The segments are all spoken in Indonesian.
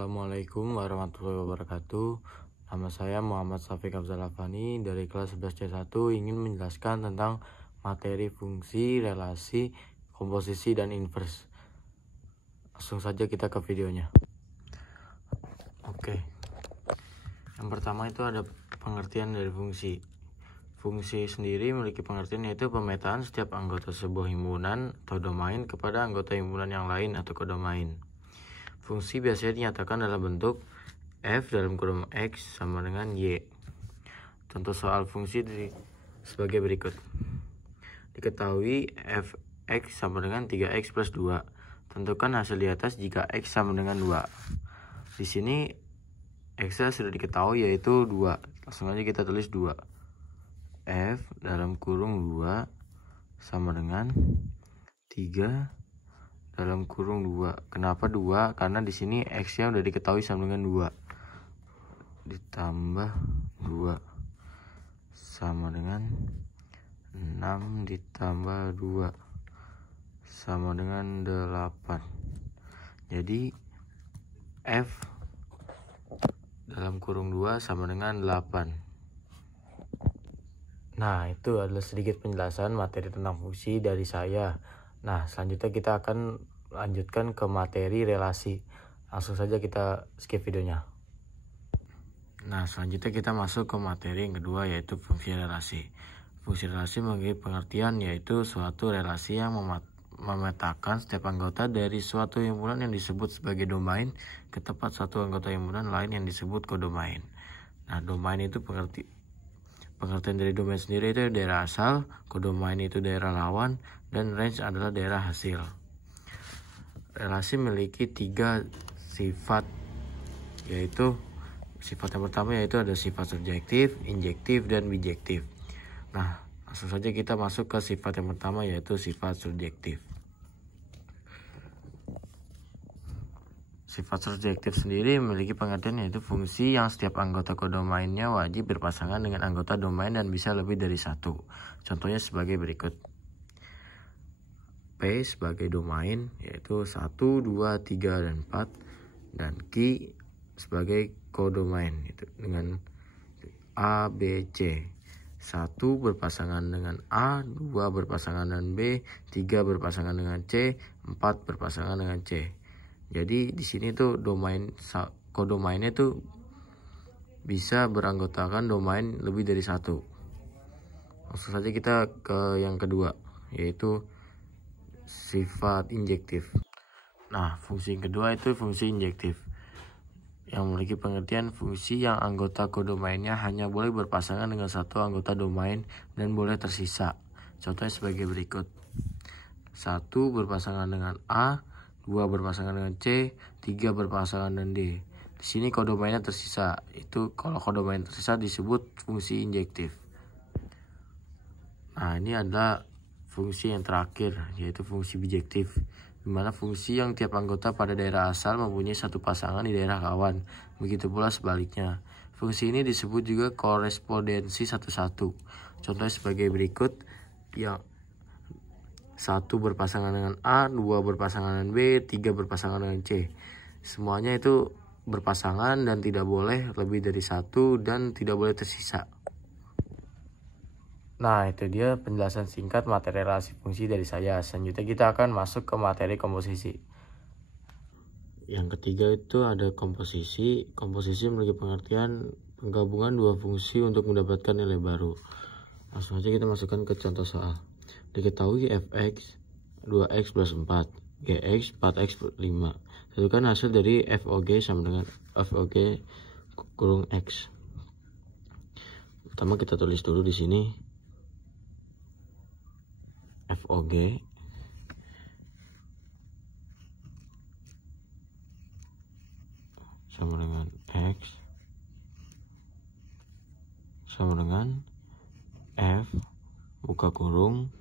Assalamualaikum warahmatullahi wabarakatuh. Nama saya Muhammad Syafiq Afzal Afani dari kelas 11 C1 ingin menjelaskan tentang materi fungsi, relasi, komposisi, dan inverse. Langsung saja kita ke videonya. Oke. Yang pertama itu ada pengertian dari fungsi. Fungsi sendiri memiliki pengertian yaitu pemetaan setiap anggota sebuah himpunan atau domain kepada anggota himpunan yang lain atau kodomain. Fungsi biasanya dinyatakan dalam bentuk f dalam kurung x sama dengan y. Contoh soal fungsi sebagai berikut. Diketahui f(x) sama dengan 3x plus 2. Tentukan hasil di atas jika x sama dengan 2. Di sini x sudah diketahui yaitu 2. Langsung aja kita tulis 2. F dalam kurung 2 sama dengan 3 dalam kurung 2. Kenapa 2? Karena di sini x-nya udah diketahui sama dengan 2. Ditambah 2 sama dengan 6 ditambah 2 sama dengan 8. Jadi f dalam kurung 2 sama dengan 8. Nah, itu adalah sedikit penjelasan materi tentang fungsi dari saya. Nah, selanjutnya kita akan lanjutkan ke materi relasi. Langsung saja kita skip videonya. Nah, selanjutnya kita masuk ke materi yang kedua yaitu fungsi relasi. Fungsi relasi memiliki pengertian yaitu suatu relasi yang memetakan setiap anggota dari suatu himpunan yang disebut sebagai domain ke tempat satu anggota himpunan lain yang disebut kodomain. Nah, domain itu pengertian dari domain sendiri itu daerah asal, kodomain itu daerah lawan, dan range adalah daerah hasil. Relasi memiliki 3 sifat, yaitu sifat yang pertama yaitu ada sifat subjektif, injektif, dan bijektif. Nah, langsung saja kita masuk ke sifat yang pertama yaitu sifat subjektif. Sifat subjektif sendiri memiliki pengertian yaitu fungsi yang setiap anggota kodomainnya wajib berpasangan dengan anggota domain dan bisa lebih dari satu. Contohnya sebagai berikut. P sebagai domain yaitu 1, 2, 3, dan 4. Dan Q sebagai kodomain itu dengan A, B, C. 1 berpasangan dengan A, 2 berpasangan dengan B, 3 berpasangan dengan C, 4 berpasangan dengan C. Jadi di sini tuh kodomainnya tuh bisa beranggotakan domain lebih dari satu. Langsung saja kita ke yang kedua yaitu sifat injektif. Nah, fungsi yang kedua itu fungsi injektif yang memiliki pengertian fungsi yang anggota kodomainnya hanya boleh berpasangan dengan satu anggota domain dan boleh tersisa. Contohnya sebagai berikut. 1 berpasangan dengan A, 2 berpasangan dengan C, 3 berpasangan dengan D. Di sini kodomainnya tersisa. Itu kalau kodomain tersisa disebut fungsi injektif. Nah, ini adalah fungsi yang terakhir yaitu fungsi bijektif, di mana fungsi yang tiap anggota pada daerah asal mempunyai satu pasangan di daerah kawan. Begitu pula sebaliknya. Fungsi ini disebut juga korespondensi satu-satu. Contohnya sebagai berikut, yang 1 berpasangan dengan A, 2 berpasangan dengan B, 3 berpasangan dengan C. Semuanya itu berpasangan dan tidak boleh lebih dari satu dan tidak boleh tersisa. Nah, itu dia penjelasan singkat materi relasi fungsi dari saya. Selanjutnya kita akan masuk ke materi komposisi. Yang ketiga itu ada komposisi. Komposisi memiliki pengertian penggabungan dua fungsi untuk mendapatkan nilai baru. Langsung aja kita masukkan ke contoh soal. Diketahui fx 2x plus 4, gx 4x plus 5. Tentukan hasil dari FOG sama dengan FOG kurung x. Pertama kita tulis dulu di sini FOG sama dengan x sama dengan F buka kurung,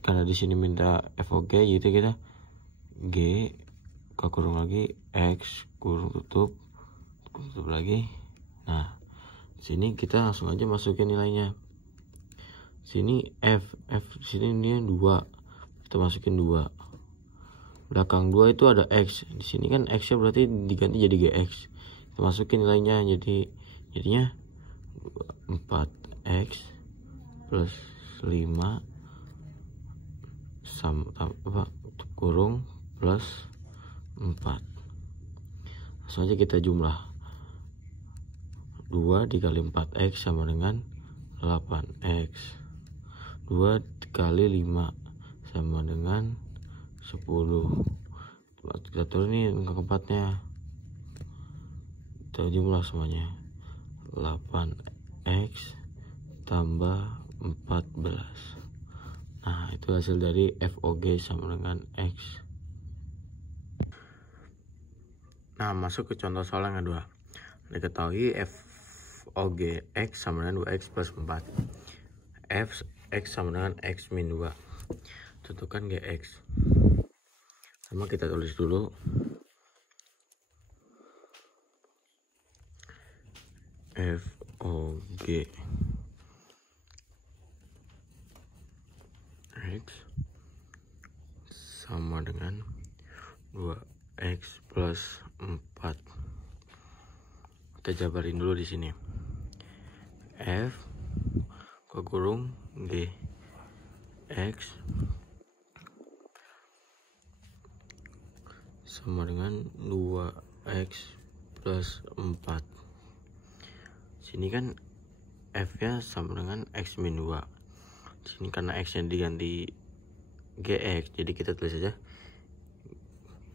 karena di sini minta FOG jadi kita G buka kurung lagi, X kurung tutup lagi. Nah, di sini kita langsung aja masukin nilainya. Sini F sini ini 2, kita masukin 2. belakang 2 itu ada X. Di sini kan X nya berarti diganti jadi GX. Kita masukin nilainya, jadinya 4X plus 5 kurung plus 4. Langsung aja kita jumlah. 2 dikali 4X sama dengan 8X. 2 kali 5 sama dengan 10. Kita turunin ke keempatnya, kita jumlah semuanya. 8X tambah 14. Nah, itu hasil dari FOG sama dengan X. Nah, masuk ke contoh soal yang kedua. Diketahui FOG X sama dengan 2X plus 4. X sama dengan X min 2. Tentukan GX. Sama kita tulis dulu. FOG X sama dengan 2X plus 4. Kita jabarin dulu di sini. F kurung G X sama dengan 2X plus 4. Sini kan F nya sama dengan X min 2. Sini karena X nya diganti GX, jadi kita tulis aja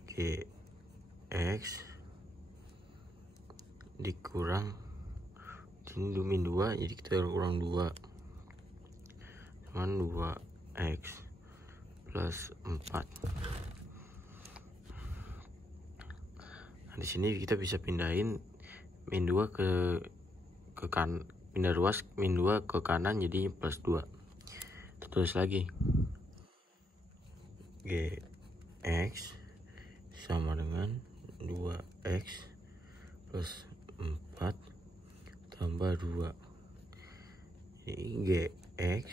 GX dikurang sini min 2, jadi kita kurang 2 sama 2X plus 4. Nah, di sini kita bisa pindahin min 2 ke kanan, pindah ruas min 2 ke kanan jadi plus 2. Kita tulis lagi GX sama dengan 2X plus 4 tambah 2. Jadi GX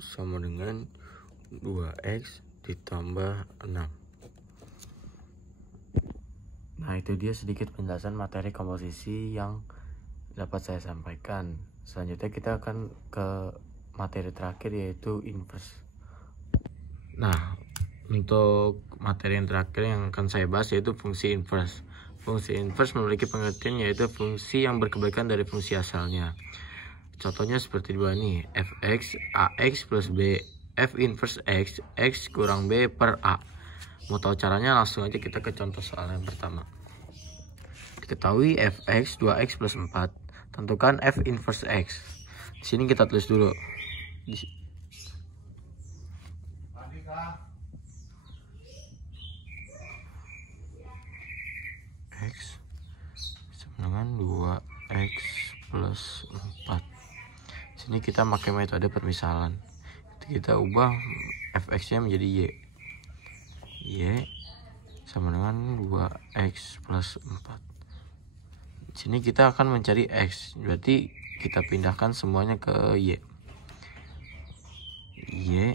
sama dengan 2X ditambah 6. Nah, itu dia sedikit penjelasan materi komposisi yang dapat saya sampaikan. Selanjutnya kita akan ke materi terakhir, yaitu inverse. Nah, untuk materi yang terakhir yang akan saya bahas yaitu fungsi inverse. Fungsi inverse memiliki pengertian yaitu fungsi yang berkebalikan dari fungsi asalnya. Contohnya seperti dua nih, fx ax plus b, f inverse x, x kurang b per a. Mau tahu caranya, langsung aja kita ke contoh soal yang pertama. Diketahui fx 2x plus 4, tentukan f inverse x. Di sini kita tulis dulu. X sama dengan 2x plus 4. Sini kita pakai metode permisalan. Kita ubah fx nya menjadi y. Y sama dengan 2x plus 4. Sini kita akan mencari x, berarti kita pindahkan semuanya ke y. Y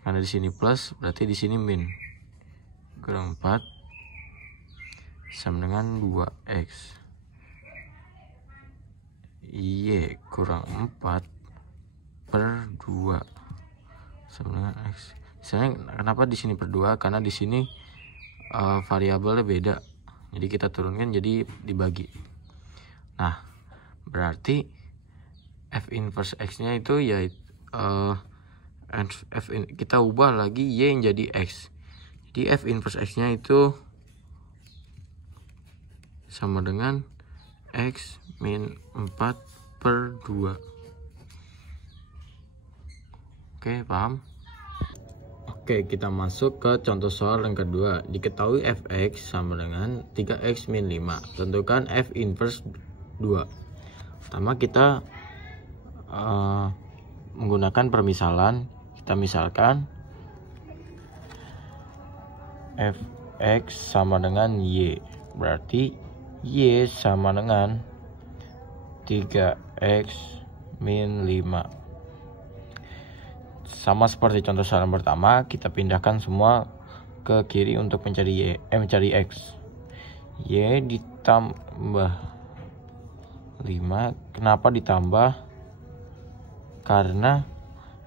karena di sini plus, berarti di sini min. Kurang 4 sama dengan 2x. Y kurang 4 per 2 sama dengan x. Misalnya kenapa di sini per 2? Karena di sini variabelnya beda. Jadi kita turunkan jadi dibagi. Nah, berarti f inverse x-nya itu ya kita ubah lagi y yang jadi x. Jadi f inverse x-nya itu sama dengan x min 4 per 2. Oke, paham? Oke, kita masuk ke contoh soal yang kedua. Diketahui fx sama dengan 3x min 5. Tentukan f inverse 2. Pertama kita menggunakan permisalan. Kita misalkan fx sama dengan y. Berarti y sama dengan 3x min 5. Sama seperti contoh soal pertama, kita pindahkan semua ke kiri untuk mencari mencari X. Y ditambah 5. Kenapa ditambah? Karena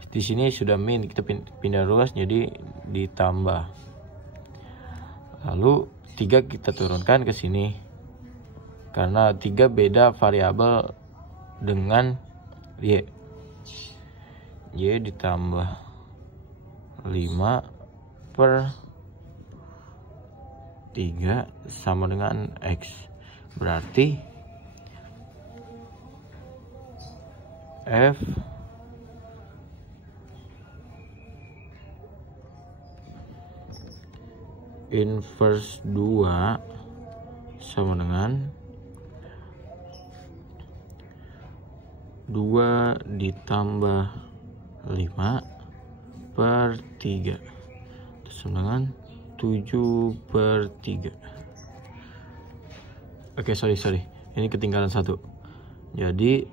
di sini sudah min, kita pindah ruas jadi ditambah. Lalu 3 kita turunkan ke sini. Karena 3 beda variabel dengan Y. Y ditambah 5 per 3 sama dengan X. Berarti F inverse 2 sama dengan 2 ditambah 5 per 3 sama dengan 7 per 3. Oke, sorry, ini ketinggalan 1. Jadi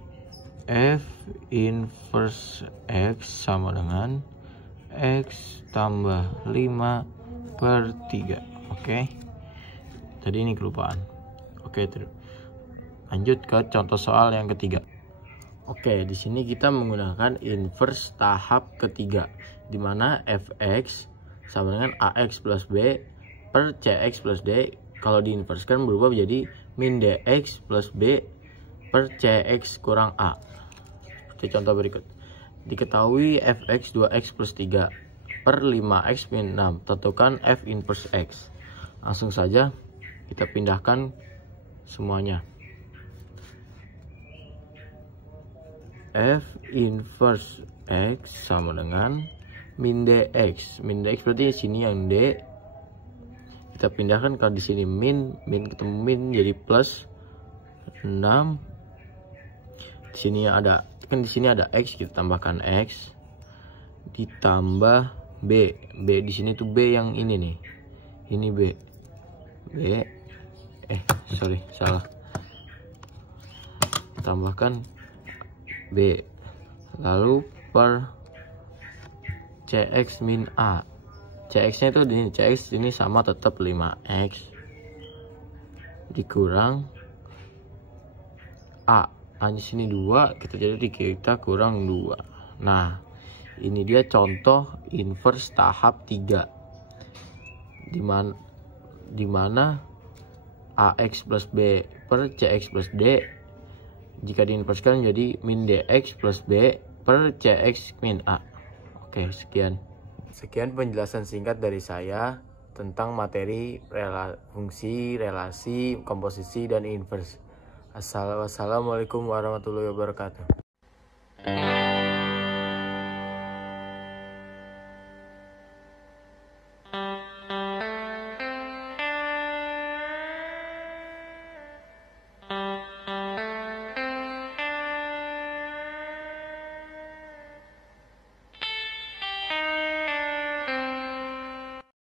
F inverse X sama dengan X tambah 5 per 3. Oke, tadi ini kelupaan. Oke, lanjut ke contoh soal yang ketiga. Oke, di sini kita menggunakan inverse tahap ketiga, di mana fx sama dengan ax plus b per cx plus d. Kalau diinverskan berubah menjadi min dx plus b per cx kurang a. Seperti contoh berikut. Diketahui fx 2x plus 3 per 5x min 6. Tentukan f inverse x. Langsung saja kita pindahkan semuanya. F inverse x sama dengan min dx. Min dx berarti sini yang d. Kita pindahkan kalau di sini min ketemu min jadi plus 6. Di sini ada x, kita tambahkan x ditambah b. Di sini tuh b yang ini nih. Ini b. Salah. Tambahkan b. Lalu per cx min a. Cx nya itu ini, cx ini sama tetap 5x dikurang a. Di sini 2, kita kurang 2. Nah, ini dia contoh inverse tahap 3 di mana ax plus b per cx plus d jika diinverskan jadi min dx plus b per cx min a. Oke, sekian penjelasan singkat dari saya tentang materi fungsi, relasi, komposisi, dan inverse. Wassalamualaikum warahmatullahi wabarakatuh.